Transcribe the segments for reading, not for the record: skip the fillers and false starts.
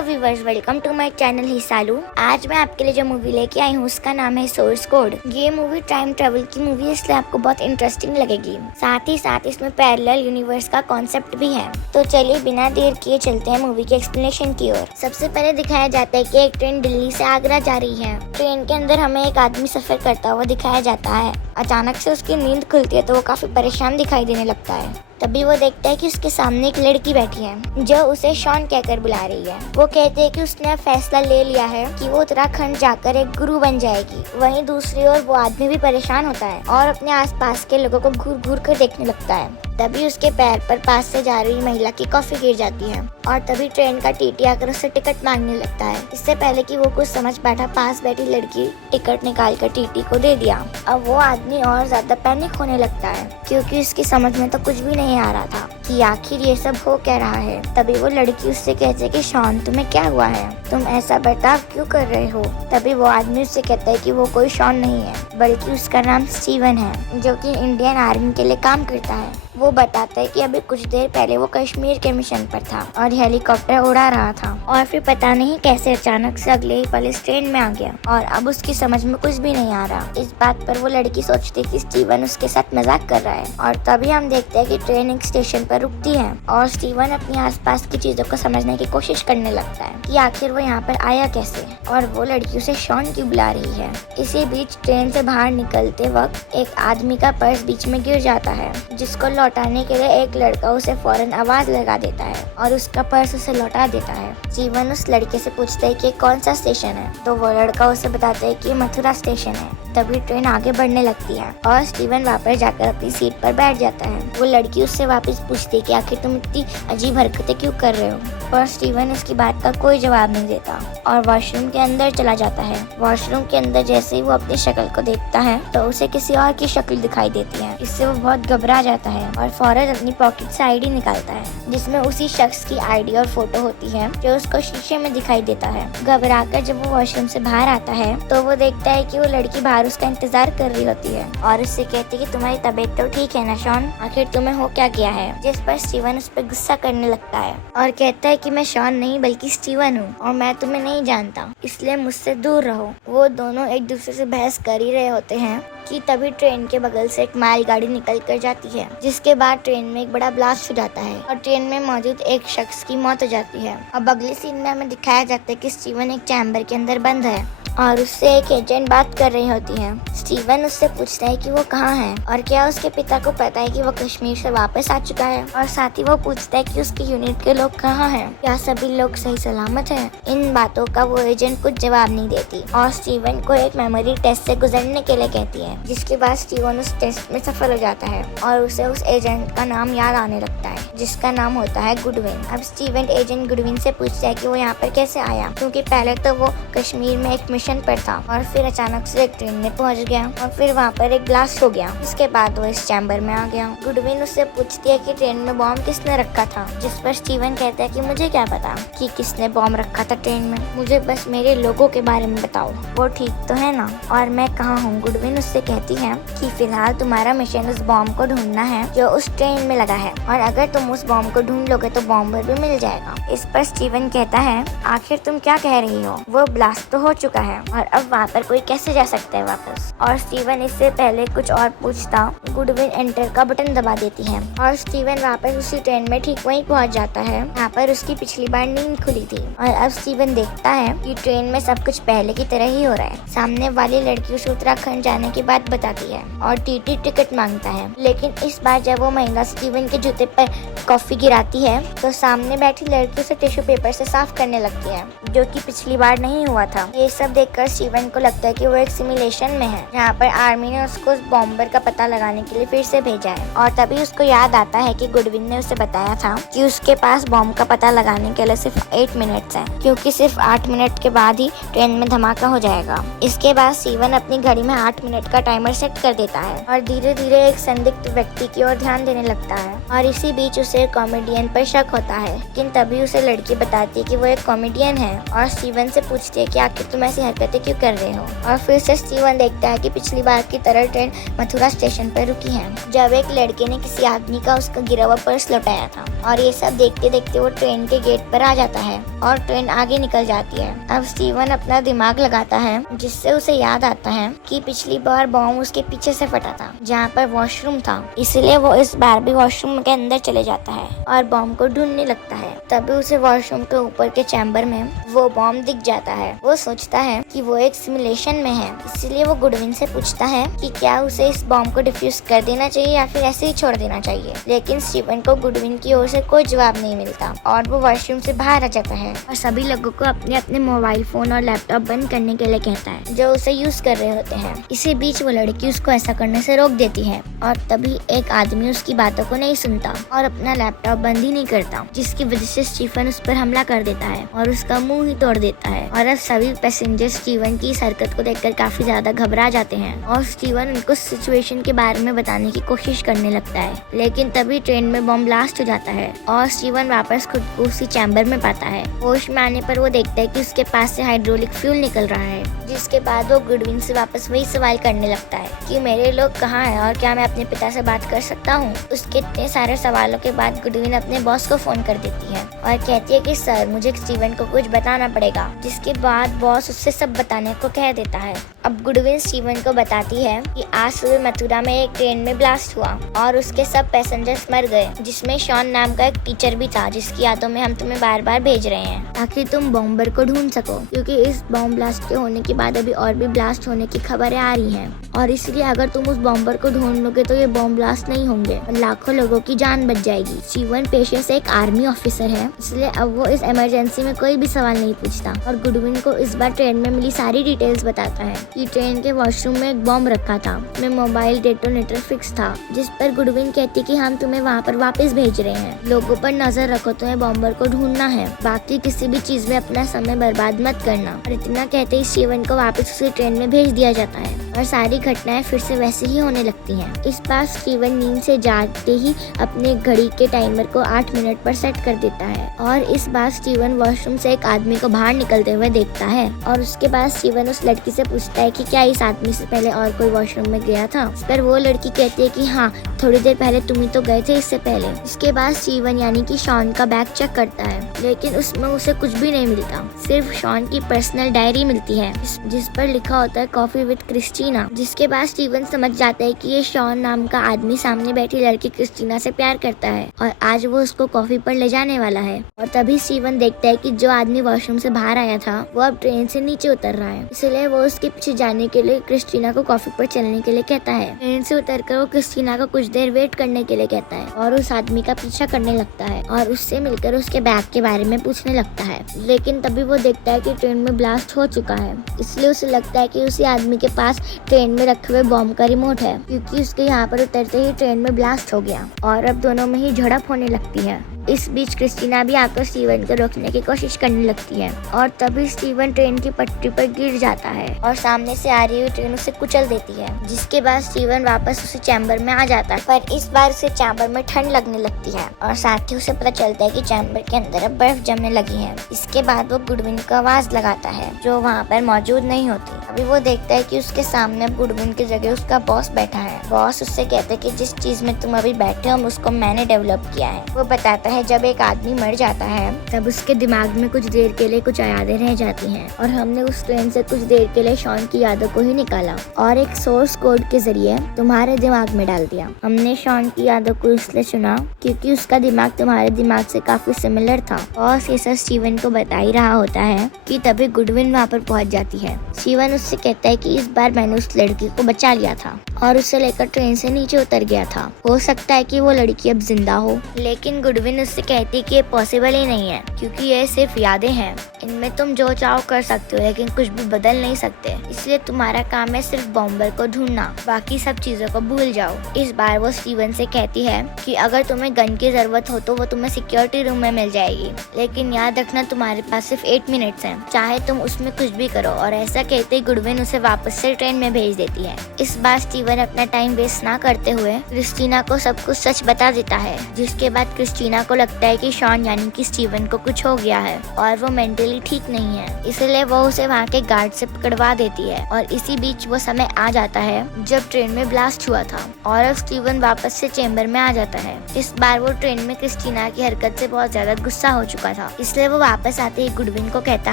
Hello viewers, welcome to my channel Hisalu. आज मैं आपके लिए जो मूवी लेके आई हूँ उसका नाम है सोर्स कोड। ये मूवी टाइम ट्रेवल की मूवी है, इसलिए आपको बहुत इंटरेस्टिंग लगेगी। साथ ही साथ इसमें पैरेलल यूनिवर्स का कॉन्सेप्ट भी है। तो चलिए बिना देर किए चलते हैं मूवी के एक्सप्लेनेशन की ओर। सबसे पहले दिखाया जाता है कि एक ट्रेन दिल्ली से आगरा जा रही है। ट्रेन के अंदर हमें एक आदमी सफर करता हुआ दिखाया जाता है। अचानक से उसकी नींद खुलती है तो वो काफी परेशान दिखाई देने लगता है। तभी वो देखता है कि उसके सामने एक लड़की बैठी है जो उसे शॉन कहकर बुला रही है। वो कहते हैं कि उसने फैसला ले लिया है कि वो उत्तराखंड जाकर एक गुरु बन जाएगी। वहीं दूसरी ओर वो आदमी भी परेशान होता है और अपने आसपास के लोगों को घूर घूर कर देखने लगता है। तभी उसके पैर पर पास से जा रही महिला की कॉफी गिर जाती है और तभी ट्रेन का टीटी आकर उससे टिकट मांगने लगता है। इससे पहले कि वो कुछ समझ बैठा, पास बैठी लड़की टिकट निकाल कर टीटी को दे दिया। अब वो आदमी और ज्यादा पैनिक होने लगता है क्योंकि उसकी समझ में तो कुछ भी नहीं आ रहा था कि आखिर ये सब हो क्या रहा है। तभी वो लड़की उससे कहती है कि शॉन, तुम्हें क्या हुआ है, तुम ऐसा बर्ताव क्यों कर रहे हो। तभी वो आदमी उससे कहता है कि वो कोई शॉन नहीं है बल्कि उसका नाम स्टीवन है, जो कि इंडियन आर्मी के लिए काम करता है। वो बताता है कि अभी कुछ देर पहले वो कश्मीर के मिशन पर था और हेलीकॉप्टर उड़ा रहा था और फिर पता नहीं कैसे अचानक से अगले ही पल इस ट्रेन में आ गया और अब उसकी समझ में कुछ भी नहीं आ रहा। इस बात पर वो लड़की सोचती है कि स्टीवन उसके साथ मजाक कर रहा है और तभी हम देखते हैं कि ट्रेन एक स्टेशन पर रुकती है और स्टीवन अपने आसपास की चीजों को समझने की कोशिश करने लगता है कि आखिर वो यहाँ पर आया कैसे और वो लड़की उसे शॉन क्यों बुला रही है। इसी बीच ट्रेन से बाहर निकलते वक्त एक आदमी का पर्स बीच में गिर जाता है, जिसको लौटाने के लिए एक लड़का उसे फौरन आवाज लगा देता है और उसका पर्स उसे लौटा देता है। स्टीवन उस लड़के से पूछता है कि कौन सा स्टेशन है, तो वो लड़का उसे बताता है कि मथुरा स्टेशन है। तभी ट्रेन आगे बढ़ने लगती है और स्टीवन वापस जाकर अपनी सीट पर बैठ जाता है। वो लड़की उससे वापस पूछती है कि आखिर तुम इतनी अजीब हरकतें क्यों कर रहे हो, पर स्टीवन इसकी बात का कोई जवाब नहीं देता और वॉशरूम के अंदर चला जाता है। वॉशरूम के अंदर जैसे ही वो अपनी शक्ल को देखता है तो उसे किसी और की शक्ल दिखाई देती है। इससे वो बहुत घबरा जाता है और फौरन अपनी पॉकेट से आईडी निकालता है, जिसमें उसी शख्स की आईडी और फोटो होती है जो उसको शीशे में दिखाई देता है। घबराकर जब वो वॉशरूम से बाहर आता है तो वो देखता है कि वो लड़की बाहर उसका इंतजार कर रही होती है और उससे कहती है कि तुम्हारी तबीयत तो ठीक है ना शॉन, आखिर तुम्हें हो क्या गया है। जिस पर स्टीवन उस पर गुस्सा करने लगता है और कहता है कि मैं शॉन नहीं बल्कि स्टीवन हूँ और मैं तुम्हें नहीं जानता, इसलिए मुझसे दूर रहो। वो दोनों एक दूसरे से बहस कर ही रहे होते हैं कि तभी ट्रेन के बगल से एक मालगाड़ी निकल कर जाती है, जिसके बाद ट्रेन में एक बड़ा ब्लास्ट हो जाता है और ट्रेन में मौजूद एक शख्स की मौत हो जाती है। अब अगले सीन में हमें दिखाया जाता है कि स्टीवन एक चैम्बर के अंदर बंद है और उससे एक एजेंट बात कर रही होती है। स्टीवन उससे पूछता है कि वो कहाँ है और क्या उसके पिता को पता है कि वो कश्मीर से वापस आ चुका है, और साथ ही वो पूछता है कि उसके यूनिट के लोग कहाँ हैं, क्या सभी लोग सही सलामत हैं। इन बातों का वो एजेंट कुछ जवाब नहीं देती और स्टीवन को एक मेमोरी टेस्ट से गुजरने के लिए कहती है, जिसके बाद स्टीवन उस टेस्ट में सफल हो जाता है और उसे उस एजेंट का नाम याद आने लगता है, जिसका नाम होता है गुडविन। अब स्टीवन एजेंट गुडविन से पूछता है कि वो यहाँ पर कैसे आया, क्योंकि पहले तो वो कश्मीर में एक मिशन पर था और फिर अचानक से एक ट्रेन में पहुंच गया और फिर वहाँ पर एक ब्लास्ट हो गया। इसके बाद वो इस चैम्बर में आ गया। गुडविन उससे पूछती है कि ट्रेन में बॉम्ब किसने रखा था, जिस पर स्टीवन कहता है कि मुझे क्या पता कि किसने बॉम्ब रखा था ट्रेन में, मुझे बस मेरे लोगों के बारे में बताओ, वो ठीक तो है ना और मैं कहाँ हूँ। गुडविन उससे कहती है कि फिलहाल तुम्हारा मिशन उस बॉम्ब को ढूंढना है जो उस ट्रेन में लगा है और अगर तुम उस बॉम्ब को ढूंढ लोगे तो बॉम्बर भी मिल जाएगा। इस पर स्टीवन कहता है आखिर तुम क्या कह रही हो, वो ब्लास्ट तो हो चुका है और अब वहाँ पर कोई कैसे जा सकता है वापस। और स्टीवन इससे पहले कुछ और पूछता गुडविन एंटर का बटन दबा देती है और स्टीवन वापस उसी ट्रेन में ठीक वहीं पहुँच जाता है यहाँ पर उसकी पिछली बार नींद खुली थी। और अब स्टीवन देखता है कि ट्रेन में सब कुछ पहले की तरह ही हो रहा है। सामने वाली लड़की उसे उत्तराखंड जाने की बात बताती है और टीटी टिकट मांगता है, लेकिन इस बार जब वो महिला स्टीवन के जूते पर कॉफी गिराती है तो सामने बैठी लड़की उसे टिश्यू पेपर से साफ करने लगती है, जो कि पिछली बार नहीं हुआ था। ये सब देखकर स्टीवन को लगता है कि वो एक सिमुलेशन में है जहाँ पर आर्मी ने उसको उस बॉम्बर का पता लगाने के लिए फिर से भेजा है। और तभी उसको याद आता है कि गुडविन ने उसे बताया था कि उसके पास बॉम्ब का पता लगाने के लिए सिर्फ 8 मिनट्स हैं, क्योंकि सिर्फ 8 मिनट के बाद ही ट्रेन में धमाका हो जाएगा। इसके बाद स्टीवन अपनी घड़ी में 8 मिनट का टाइमर सेट कर देता है और धीरे धीरे एक संदिग्ध व्यक्ति की ओर ध्यान देने लगता है और इसी बीच उसे कॉमेडियन पर शक होता है, लेकिन तभी उसे लड़की बताती है कि वो एक कॉमेडियन है और स्टीवन से पूछती है कि आखिर तुम ऐसी हरकतें क्यों कर रहे हो। और फिर से स्टीवन देखता है कि पिछली बार की तरह ट्रेन मथुरा स्टेशन पर रुकी है, जब एक लड़के ने किसी आदमी का उसका गिरा हुआ पर्स लौटाया था। और ये सब देखते देखते वो ट्रेन के गेट पर आ जाता है और ट्रेन आगे निकल जाती है। अब स्टीवन अपना दिमाग लगाता है, जिससे उसे याद आता है कि पिछली बार बॉम्ब उसके पीछे से फटा था, जहाँ पर वॉशरूम था। इसलिए वो इस बार भी वॉशरूम के अंदर चले जाता है और बॉम्ब को ढूंढने लगता है। तभी उसे वॉशरूम के ऊपर के चैम्बर में वो बॉम्ब दिख जाता है। वो सोचता है कि वो एक सिमुलेशन में है, इसलिए वो गुडविन से पूछता है कि क्या उसे इस बॉम्ब को डिफ्यूज कर देना चाहिए या फिर ऐसे ही छोड़ देना चाहिए। लेकिन स्टीवन को गुडविन की ओर से कोई जवाब नहीं मिलता और वो वॉशरूम से बाहर आ जाता है और सभी लोगों को अपने अपने मोबाइल फोन और लैपटॉप बंद करने के लिए कहता है, जो उसे यूज कर रहे होते हैं। इसी बीच वो लड़की उसको ऐसा करने से रोक देती है और तभी एक आदमी उसकी बातों को नहीं सुनता और अपना लैपटॉप बंद ही नहीं करता, जिसकी वजह से स्टीफन उस पर हमला कर देता है और उसका मुंह ही तोड़ देता है। और अब सभी पैसेंजर स्टीवन की इस हरकत को देखकर काफी ज्यादा घबरा जाते हैं और स्टीवन उनको सिचुएशन के बारे में बताने की कोशिश करने लगता है। लेकिन तभी ट्रेन में बॉम्ब ब्लास्ट हो जाता है और स्टीवन वापस खुद को उसी चैम्बर में पाता है। होश में आने पर वो देखता है कि उसके पास से हाइड्रोलिक फ्यूल निकल रहा है, जिसके बाद वो गुडविन से वापस वही सवाल करने लगता है कि मेरे लोग कहाँ हैं और क्या मैं अपने पिता से बात कर सकता हूँ। उसके इतने सारे सवालों के बाद गुडविन अपने बॉस को फोन कर देती है और कहती है कि सर मुझे स्टीवन को कुछ बताना पड़ेगा, जिसके बाद बॉस उससे सब बताने को कह देता है। अब गुडविन स्टीवन को बताती है कि आज सुबह मथुरा में एक ट्रेन में ब्लास्ट हुआ और उसके सब पैसेंजर्स मर गए, जिसमें शॉन नाम का एक टीचर भी था, जिसकी यादों में हम तुम्हें बार बार भेज रहे हैं ताकि तुम बॉम्बर को ढूंढ सको, क्योंकि इस बॉम्ब ब्लास्ट के होने के बाद अभी और भी ब्लास्ट होने की खबरें आ रही हैं और इसलिए अगर तुम उस बॉम्बर को ढूंढ लोगे तो ये बॉम्ब ब्लास्ट नहीं होंगे और लाखों लोगों की जान बच जाएगी। स्टीवन पेशे से एक आर्मी ऑफिसर है, इसलिए अब वो इस इमरजेंसी में कोई भी सवाल नहीं पूछता और गुडविन को इस बार ट्रेन में मिली सारी डिटेल्स बताता है कि ट्रेन के वॉशरूम में एक बॉम्ब रखा था, में मोबाइल डेटोनेटर फिक्स था, जिस पर गुडविन कहती कि हम तुम्हें वहाँ पर वापस भेज रहे हैं, लोगों पर नजर रखो, तुम्हें बॉम्बर को ढूंढना है, बाकी किसी भी चीज में अपना समय बर्बाद मत करना। और इतना कहते ही स्टीवन को वापस उसी ट्रेन में भेज दिया जाता है और सारी घटनाएं फिर से वैसे ही होने लगती हैं। इस बार स्टीवन नींद से जागते ही अपने घड़ी के टाइमर को 8 मिनट पर सेट कर देता है और इस बार स्टीवन वॉशरूम से एक आदमी को बाहर निकलते हुए देखता है और उसके बाद स्टीवन उस लड़की से पूछता है कि क्या इस आदमी से पहले और कोई वॉशरूम में गया था। इस पर वो लड़की कहती है कि हाँ, थोड़ी देर पहले तुम ही तो गए थे इससे पहले। इसके बाद स्टीवन यानी कि शॉन का बैग चेक करता है, लेकिन उसमें उसे कुछ भी नहीं मिलता, सिर्फ शॉन की पर्सनल डायरी मिलती है जिस पर लिखा होता है कॉफी विद क्रिस्टीना। जिसके बाद स्टीवन समझ जाता है कि ये शॉन नाम का आदमी सामने बैठी लड़की क्रिस्टीना से प्यार करता है और आज वो उसको कॉफी पर ले जाने वाला है। और तभी स्टीवन देखता है कि जो आदमी वॉशरूम से बाहर आया था वो अब ट्रेन से नीचे उतर रहा है, इसलिए वो उसके पीछे जाने के लिए क्रिस्टीना को कॉफी पर चलने के लिए कहता है। ट्रेन से उतरकर वो क्रिस्टीना को कुछ देर वेट करने के लिए कहता है और उस आदमी का पीछा करने लगता है और उससे मिलकर उसके बैग के बारे में पूछने लगता है। लेकिन तभी वो देखता है कि ट्रेन में ब्लास्ट हो चुका है, इसलिए उसे लगता है कि उसी आदमी के पास ट्रेन में रखे हुए बॉम्ब का रिमोट है, क्योंकि उसके यहाँ पर उतरते ही ट्रेन में ब्लास्ट हो गया और अब दोनों में ही झड़प होने लगती है। इस बीच क्रिस्टीना भी आकर स्टीवन को रोकने की कोशिश करने लगती है और तभी स्टीवन ट्रेन की पटरी पर गिर जाता है और सामने से आ रही हुई ट्रेन उसे कुचल देती है, जिसके बाद स्टीवन वापस उसी चैम्बर में आ जाता है। पर इस बार उसे चैम्बर में ठंड लगने लगती है और साथ ही उसे पता चलता है कि चैम्बर के अंदर अब बर्फ जमने लगी है। इसके बाद वो गुडविन को आवाज लगाता है, जो वहाँ पर मौजूद नहीं होती। अभी वो देखता है कि उसके सामने गुडविन की जगह उसका बॉस बैठा है। बॉस उससे कहते हैं कि जिस चीज में तुम अभी बैठे हो उसको मैंने डेवलप किया है। वो बताता है जब एक आदमी मर जाता है तब उसके दिमाग में कुछ देर के लिए कुछ यादें रह जाती हैं और हमने उस ट्रेन से कुछ देर के लिए शॉन की यादों को ही निकाला और एक सोर्स कोड के जरिए तुम्हारे दिमाग में डाल दिया। हमने शॉन की यादों को इसलिए चुना क्योंकि उसका दिमाग तुम्हारे दिमाग से काफी सिमिलर था। और ये सब स्टीवन को बता ही रहा होता है कि तभी गुडविन वहाँ पर पहुँच जाती है। स्टीवन उससे कहता है कि इस बार मैंने उस लड़की को बचा लिया था और उसे लेकर ट्रेन से नीचे उतर गया था। हो सकता है कि वो लड़की अब जिंदा हो, लेकिन गुडविन उससे कहती कि ये पॉसिबल ही नहीं है क्योंकि ये सिर्फ यादें हैं, इनमें तुम जो चाहो कर सकते हो लेकिन कुछ भी बदल नहीं सकते। इसलिए तुम्हारा काम है सिर्फ बॉम्बर को ढूंढना, बाकी सब चीजों को भूल जाओ। इस बार वो स्टीवन से कहती है कि अगर तुम्हें गन की जरूरत हो तो वो तुम्हें सिक्योरिटी रूम में मिल जाएगी, लेकिन याद रखना तुम्हारे पास सिर्फ 8 मिनट्स हैं, चाहे तुम उसमें कुछ भी करो। और ऐसा कहते ही गुडविन उसे वापस से ट्रेन में भेज देती है। इस बार स्टीवन स्टीवन अपना टाइम वेस्ट ना करते हुए क्रिस्टीना को सब कुछ सच बता देता है, जिसके बाद क्रिस्टीना को लगता है कि शॉन यानी कि स्टीवन को कुछ हो गया है और वो मेंटली ठीक नहीं है, इसलिए वो उसे वहाँ के गार्ड से पकड़वा देती है। और इसी बीच वो समय आ जाता है जब ट्रेन में ब्लास्ट हुआ था और अब स्टीवन वापस से चेम्बर में आ जाता है। इस बार वो ट्रेन में क्रिस्टीना की हरकत से बहुत ज्यादा गुस्सा हो चुका था, इसलिए वो वापस आते ही गुडविन को कहता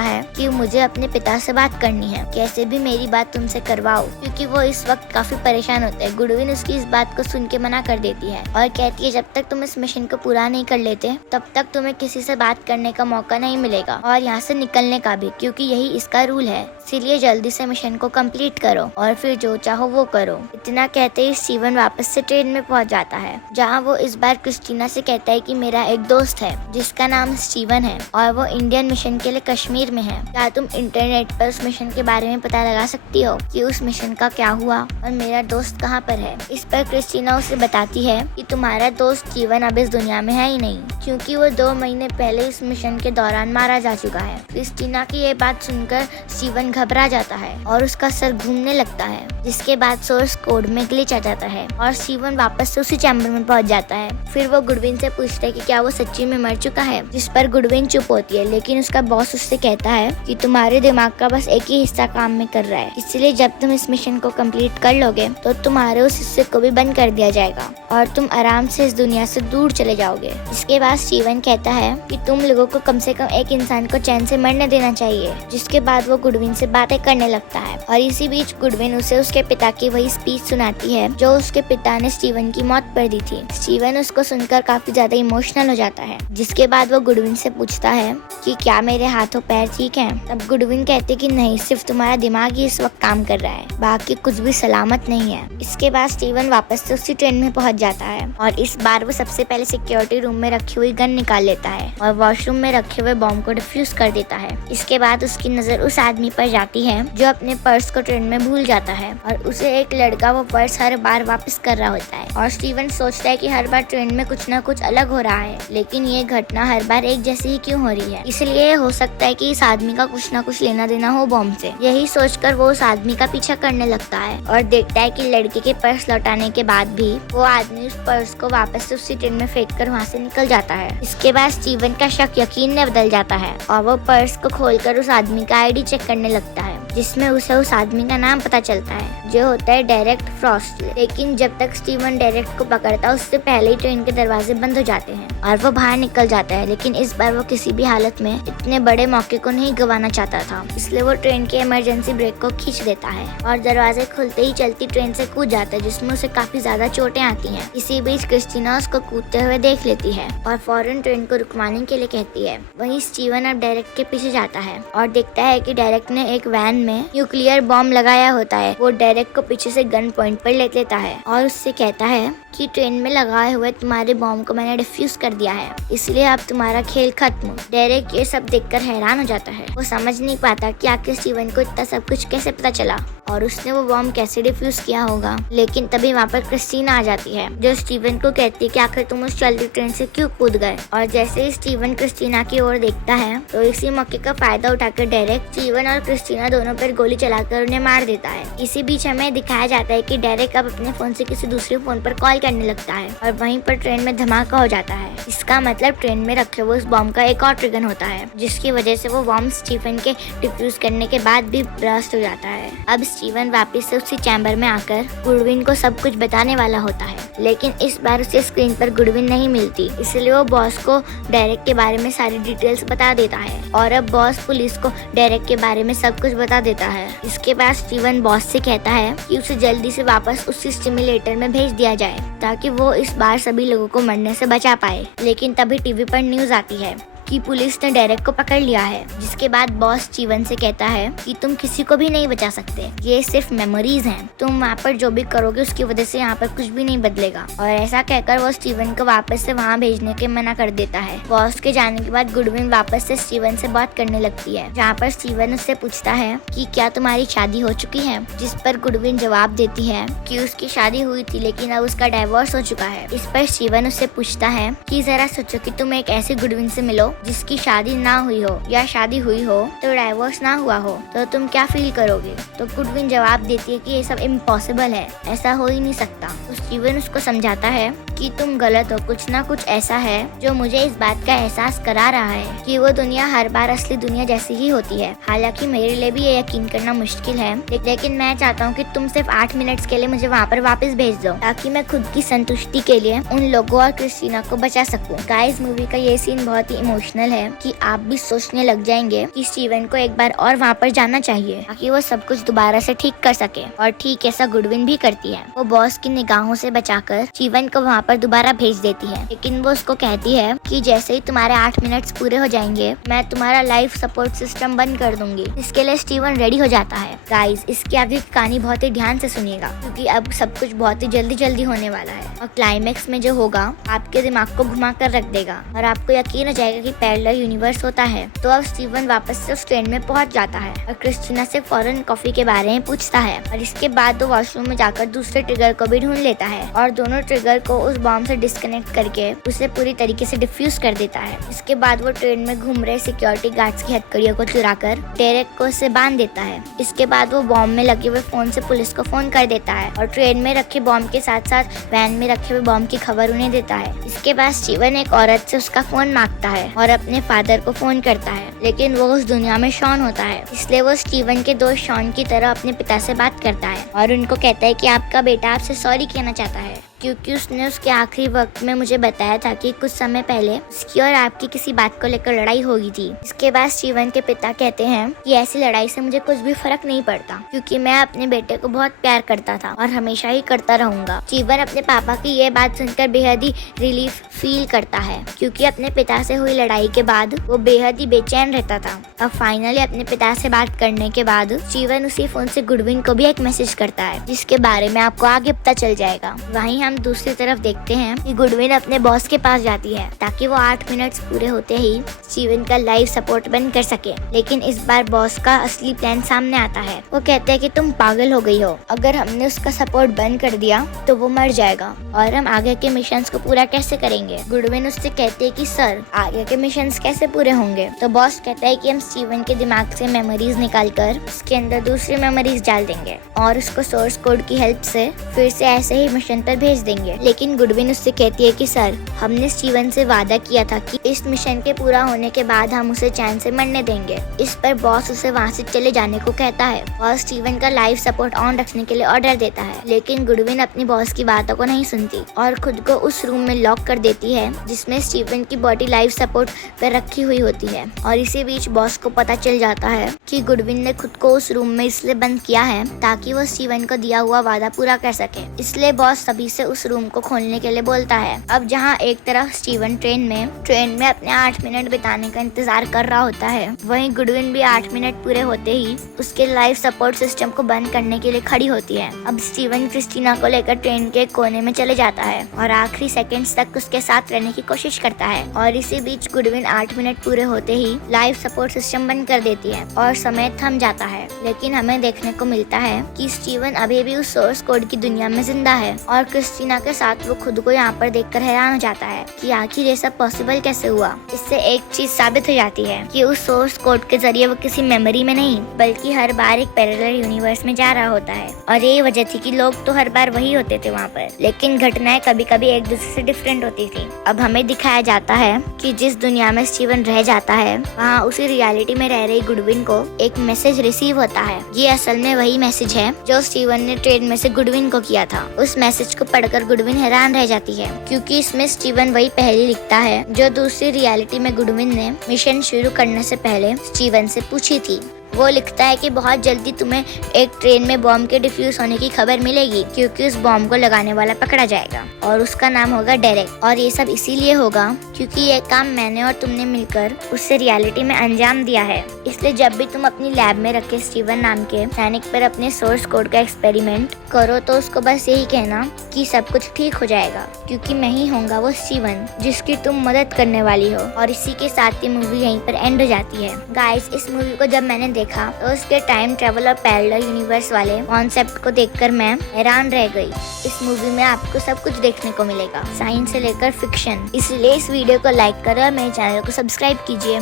है कि मुझे अपने पिता से बात करनी है, कैसे भी मेरी बात तुमसे करवाओ, क्योंकि वो इस वक्त काफी परेशान होता है। गुडविन उसकी इस बात को सुन के मना कर देती है और कहती है जब तक तुम इस मिशन को पूरा नहीं कर लेते तब तक तुम्हें किसी से बात करने का मौका नहीं मिलेगा और यहाँ से निकलने का भी, क्योंकि यही इसका रूल है। इसीलिए जल्दी से मिशन को कंप्लीट करो और फिर जो चाहो वो करो। इतना कहते ही स्टीवन वापस से ट्रेन में पहुंच जाता है, जहां वो इस बार क्रिस्टीना से कहता है कि मेरा एक दोस्त है जिसका नाम स्टीवन है और वो इंडियन मिशन के लिए कश्मीर में है। क्या तुम इंटरनेट पर उस मिशन के बारे में पता लगा सकती हो कि उस मिशन का क्या हुआ और मेरा दोस्त कहाँ पर है? इस पर क्रिस्टीना उसे बताती है कि तुम्हारा दोस्त स्टीवन अब इस दुनिया में है ही नहीं, क्योंकि वो 2 महीने पहले इस मिशन के दौरान मारा जा चुका है। क्रिस्टीना की ये बात सुनकर स्टीवन घबरा जाता है और उसका सर घूमने लगता है, जिसके बाद सोर्स कोड में ग्लिच आ जाता है और स्टीवन वापस से उसी चैम्बर में पहुंच जाता है। फिर वो गुडविन से पूछता है कि क्या वो सच्ची में मर चुका है, जिस पर गुडविन चुप होती है, लेकिन उसका बॉस उससे कहता है कि तुम्हारे दिमाग का बस एक ही हिस्सा काम में कर रहा है, इसलिए जब तुम इस मिशन को कंप्लीट कर लोगे तो तुम्हारे उस हिस्से को भी बंद कर दिया जाएगा और तुम आराम से इस दुनिया से दूर चले जाओगे। इसके बाद स्टीवन कहता है कि तुम लोगों को कम से कम एक इंसान को चैन से मरने देना चाहिए, जिसके बाद वो गुडविन से बातें करने लगता है। और इसी बीच गुडविन उसे उसके पिता की वही स्पीच सुनाती है जो उसके पिता ने स्टीवन की मौत पर दी थी। स्टीवन उसको सुनकर काफी ज्यादा इमोशनल हो जाता है, जिसके बाद वो गुडविन से पूछता है कि क्या मेरे हाथों पैर ठीक हैं? तब गुडविन कहते कि नहीं, सिर्फ तुम्हारा दिमाग ही इस वक्त काम कर रहा है, बाकी कुछ भी सलामत नहीं है। इसके बाद स्टीवन वापस से उसी ट्रेन में पहुंच जाता है और इस बार वो सबसे पहले सिक्योरिटी रूम में रखी हुई गन निकाल लेता है और वॉशरूम में रखे हुए बॉम्ब को डिफ्यूज कर देता है। इसके बाद उसकी नजर उस आदमी पर जाती है जो अपने पर्स को ट्रेन में भूल जाता है और उसे एक लड़का वो पर्स हर बार वापस कर रहा होता है। और स्टीवन सोचता है कि हर बार ट्रेन में कुछ न कुछ अलग हो रहा है, लेकिन ये घटना हर बार एक जैसी ही क्यों हो रही है? इसलिए हो सकता है कि इस आदमी का कुछ न कुछ लेना देना हो बॉम्ब से। यही सोचकर वो उस आदमी का पीछा करने लगता है और देखता है कि लड़के के पर्स लौटाने के बाद भी वो आदमी उस पर्स को वापस से उसी ट्रेन में फेंक कर वहाँ से निकल जाता है। इसके बाद स्टीवन का शक यकीन में बदल जाता है और वो पर्स को खोलकर उस आदमी का आईडी चेक करने लगता है, जिसमें उसे उस आदमी का नाम पता चलता है जो होता है डेरेक फ्रॉस्ट। लेकिन जब तक स्टीवन डेरेक को पकड़ता है उससे पहले ही ट्रेन के दरवाजे बंद हो जाते हैं और वो बाहर निकल जाता है। लेकिन इस बार वो किसी भी हालत में इतने बड़े मौके को नहीं गंवाना चाहता था, इसलिए वो ट्रेन के इमरजेंसी ब्रेक को खींच देता है और दरवाजे खुलते ही चलती ट्रेन से कूद जाता है, जिसमें उसे काफी ज्यादा चोटें आती हैं। इसी बीच क्रिस्टीना उसको कूदते हुए देख लेती है और फौरन ट्रेन को रुकवाने के लिए कहती है। वहीं स्टीवन अब डेरेक के पीछे जाता है और देखता है कि डेरेक ने एक वैन में न्यूक्लियर बॉम्ब लगाया होता है। वो डेरेक को पीछे से गन पॉइंट पर ले लेता है और उससे कहता है कि ट्रेन में लगाए हुए तुम्हारे बॉम्ब को मैंने डिफ्यूज कर दिया है, इसलिए अब तुम्हारा खेल खत्म। डेरेक ये सब देखकर हैरान हो जाता है। वो समझ नहीं पाता कि आखिर स्टीवन को इतना सब कुछ कैसे पता चला और उसने वो बॉम्ब कैसे डिफ्यूज किया होगा। लेकिन तभी वहाँ पर क्रिस्टीना आ जाती है जो स्टीवन को कहती है कि आखिर तुम उस चलती ट्रेन से क्यों कूद गए। और जैसे ही स्टीवन क्रिस्टीना की ओर देखता है तो इसी मौके का फायदा उठाकर डेरेक स्टीवन और क्रिस्टीना दोनों पर गोली चलाकर उन्हें मार देता है। इसी बीच हमें दिखाया जाता है कि डेरेक अब अपने फोन से किसी दूसरे फोन पर कॉल करने लगता है और वहीं पर ट्रेन में धमाका हो जाता है। इसका मतलब ट्रेन में रखे हुए उस बॉम्ब का एक और ट्रिगर होता है, जिसकी वजह से वो बॉम्ब स्टीवन के डिफ्यूज करने के बाद भी ब्लास्ट हो जाता है। अब स्टीवन वापस से उसी चैम्बर में आकर गुडविन को सब कुछ बताने वाला होता है, लेकिन इस बार उसे स्क्रीन पर गुडविन नहीं मिलती, इसलिए वो बॉस को डेरेक के बारे में सारी डिटेल्स बता देता है और अब बॉस पुलिस को डेरेक के बारे में सब कुछ बता देता है। इसके बाद स्टीवन बॉस से कहता है कि उसे जल्दी से वापस उसी स्टिमुलेटर में भेज दिया जाए ताकि वो इस बार सभी लोगों को मरने से बचा पाए। लेकिन तभी टीवी पर न्यूज आती है कि पुलिस ने डेरेक को पकड़ लिया है, जिसके बाद बॉस स्टीवन से कहता है कि तुम किसी को भी नहीं बचा सकते, ये सिर्फ मेमोरीज हैं, तुम वहाँ पर जो भी करोगे उसकी वजह से यहाँ पर कुछ भी नहीं बदलेगा। और ऐसा कहकर वो स्टीवन को वापस से वहाँ भेजने के मना कर देता है। बॉस के जाने के बाद गुडविन वापस से स्टीवन से बात करने लगती है, जहाँ पर स्टीवन उससे पूछता है कि क्या तुम्हारी शादी हो चुकी है, जिस पर गुडविन जवाब देती है कि उसकी शादी हुई थी लेकिन अब उसका डाइवोर्स हो चुका है। इस पर स्टीवन उससे पूछता है कि जरा सोचो कि तुम एक ऐसे गुडविन से मिलो जिसकी शादी ना हुई हो या शादी हुई हो तो डाइवोर्स ना हुआ हो, तो तुम क्या फील करोगे? तो गुडविन जवाब देती है कि ये सब इम्पॉसिबल है, ऐसा हो ही नहीं सकता। तो स्टीवन उसको समझाता है कि तुम गलत हो, कुछ ना कुछ ऐसा है जो मुझे इस बात का एहसास करा रहा है कि वो दुनिया हर बार असली दुनिया जैसी ही होती है। हालांकि मेरे लिए भी ये यकीन करना मुश्किल है, लेकिन मैं चाहता हूँ कि तुम सिर्फ 8 मिनट्स के लिए मुझे वहाँ पर वापस भेज दो, ताकि मैं खुद की संतुष्टि के लिए उन लोगों और क्रिस्टीना को बचा सकूं। गाइस, मूवी का ये सीन बहुत ही इमोशनल है कि आप भी सोचने लग जाएंगे कि स्टीवन को एक बार और वहाँ पर जाना चाहिए ताकि वो सब कुछ दोबारा से ठीक कर सके। और ठीक ऐसा गुडविन भी करती है। वो बॉस की निगाहों से बचाकर स्टीवन को वहाँ पर दोबारा भेज देती है, लेकिन वो उसको कहती है कि जैसे ही तुम्हारे 8 मिनट्स पूरे हो जाएंगे मैं तुम्हारा लाइफ सपोर्ट सिस्टम बंद कर दूंगी। इसके लिए स्टीवन रेडी हो जाता है। गाइस, इसकी आगे की कहानी बहुत ही ध्यान से सुनिएगा क्योंकि अब सब कुछ बहुत ही जल्दी होने वाला है और क्लाइमेक्स में जो होगा आपके दिमाग को घुमा कर रख देगा और आपको यकीन हो जाएगा कि पैरेलल यूनिवर्स होता है। तो अब स्टीवन वापस से उस ट्रेन में पहुंच जाता है और क्रिस्टीना से फौरन कॉफी के बारे में पूछता है और इसके बाद वो वॉशरूम में जाकर दूसरे ट्रिगर को भी ढूंढ लेता है और दोनों ट्रिगर को उस बॉम्ब से डिस्कनेक्ट करके उसे पूरी तरीके से डिफ्यूज कर देता है। इसके बाद वो ट्रेन में घूम रहे सिक्योरिटी गार्ड्स की हथकड़ियों को चुराकर डेरेक को उससे बांध देता है। इसके बाद वो बॉम्ब में लगे हुए फोन से पुलिस को फोन कर देता है और ट्रेन में रखे बॉम्ब के साथ साथ वैन में रखे हुए बॉम्ब की खबर उन्हें देता है। इसके बाद स्टीवन एक औरत से उसका फोन मांगता है और अपने फादर को फोन करता है, लेकिन वो उस दुनिया में शॉन होता है, इसलिए वो स्टीवन के दोस्त शॉन की तरह अपने पिता से बात करता है और उनको कहता है कि आपका बेटा आपसे सॉरी कहना चाहता है क्योंकि उसने उसके आखिरी वक्त में मुझे बताया था कि कुछ समय पहले उसकी और आपकी किसी बात को लेकर लड़ाई हो गई थी। इसके बाद स्टीवन के पिता कहते हैं कि ऐसी लड़ाई से मुझे कुछ भी फर्क नहीं पड़ता क्योंकि मैं अपने बेटे को बहुत प्यार करता था और हमेशा ही करता रहूंगा। स्टीवन अपने पापा की ये बात सुनकर बेहद ही रिलीफ फील करता है क्योंकि अपने पिता से हुई लड़ाई के बाद वो बेहद ही बेचैन रहता था। अब फाइनली अपने पिता से बात करने के बाद स्टीवन उसी फोन से गुडविन को भी एक मैसेज करता है जिसके बारे में आपको आगे पता चल जाएगा। वहीं हम दूसरी तरफ देखते हैं कि गुडविन अपने बॉस के पास जाती है ताकि वो 8 मिनट्स पूरे होते ही स्टीवन का लाइफ सपोर्ट बंद कर सके, लेकिन इस बार बॉस का असली प्लान सामने आता है। वो कहते हैं कि तुम पागल हो गई हो, अगर हमने उसका सपोर्ट बंद कर दिया तो वो मर जाएगा और हम आगे के मिशंस को पूरा कैसे करेंगे। गुडविन उससे कहते हैं कि सर, आगे के मिशंस कैसे पूरे होंगे। तो बॉस कहता है कि हम स्टीवन के दिमाग से मेमोरीज निकालकर उसके अंदर दूसरी मेमोरीज डाल देंगे और उसको सोर्स कोड की हेल्प से फिर से ऐसे ही मिशन पर भेज देंगे। लेकिन गुडविन उससे कहती है कि सर, हमने स्टीवन से वादा किया था कि इस मिशन के पूरा होने के बाद हम उसे चैन से मरने देंगे। इस पर बॉस उसे वहाँ से चले जाने को कहता है और स्टीवन का लाइफ सपोर्ट ऑन रखने के लिए ऑर्डर देता है, लेकिन गुडविन अपनी बॉस की बातों को नहीं सुनती और खुद को उस रूम में लॉक कर देती है जिसमें स्टीवन की बॉडी लाइफ सपोर्ट पर रखी हुई होती है। और इसी बीच बॉस को पता चल जाता है कि गुडविन ने खुद को उस रूम में इसलिए बंद किया है ताकि वो स्टीवन को दिया हुआ वादा पूरा कर सके। इसलिए बॉस सभी से उस रूम को खोलने के लिए बोलता है। अब जहाँ एक तरफ स्टीवन ट्रेन में अपने 8 मिनट बिताने का इंतजार कर रहा होता है, वहीं गुडविन भी 8 मिनट पूरे होते ही उसके लाइफ सपोर्ट सिस्टम को बंद करने के लिए खड़ी होती है। अब स्टीवन क्रिस्टीना को लेकर ट्रेन के कोने में चले जाता है और आखिरी सेकंड्स तक उसके साथ रहने की कोशिश करता है और इसी बीच गुडविन 8 मिनट पूरे होते ही लाइफ सपोर्ट सिस्टम बंद कर देती है और समय थम जाता है। लेकिन हमें देखने को मिलता है कि स्टीवन अभी भी उस सोर्स कोड की दुनिया में जिंदा है और क्रिस्टीना के साथ वो खुद को यहाँ पर देखकर हैरान हो जाता है कि आखिर ये सब पॉसिबल कैसे हुआ। इससे एक चीज साबित हो जाती है कि उस सोर्स कोड के जरिए वो किसी मेमोरी में नहीं बल्कि हर बार एक पैरेलल यूनिवर्स में जा रहा होता है और यही वजह थी कि लोग तो हर बार वही होते थे वहाँ पर, लेकिन घटनाएं कभी कभी एक दूसरे से डिफरेंट होती थी। अब हमें दिखाया जाता है कि जिस दुनिया में स्टीवन रह जाता है वहाँ उसी रियलिटी में रह रही गुडविन को एक मैसेज रिसीव होता है। ये असल में वही मैसेज है जो स्टीवन ने ट्रेन में से गुडविन को किया था। उस मैसेज को पढ़कर गुडविन हैरान रह जाती है क्योंकि इसमें स्टीवन वही पहली लिखता है जो दूसरी रियलिटी में गुडविन ने मिशन शुरू करने से पहले स्टीवन से पूछी थी। वो लिखता है कि बहुत जल्दी तुम्हें एक ट्रेन में बॉम्ब के डिफ्यूज होने की खबर मिलेगी क्योंकि उस बॉम्ब को लगाने वाला पकड़ा जाएगा और उसका नाम होगा डेरेक और ये सब इसीलिए होगा क्योंकि ये काम मैंने और तुमने मिलकर उससे रियलिटी में अंजाम दिया है। इसलिए जब भी तुम अपनी लैब में रखे स्टीवन नाम के सैनिक पर अपने सोर्स कोड का एक्सपेरिमेंट करो तो उसको बस यही कहना कि सब कुछ ठीक हो जाएगा क्योंकि मैं ही होऊंगा वो स्टीवन जिसकी तुम मदद करने वाली हो। और इसी के साथ ये मूवी यहीं पर एंड हो जाती है। गाइस, इस मूवी को जब मैंने देखा तो उसके टाइम ट्रेवल और पैरेलल यूनिवर्स वाले कॉन्सेप्ट को देखकर मैं हैरान रह गई। इस मूवी में आपको सब कुछ देखने को मिलेगा, साइंस से लेकर फिक्शन। इसलिए इस वीडियो वीडियो को लाइक करें और मेरे चैनल को सब्सक्राइब कीजिए।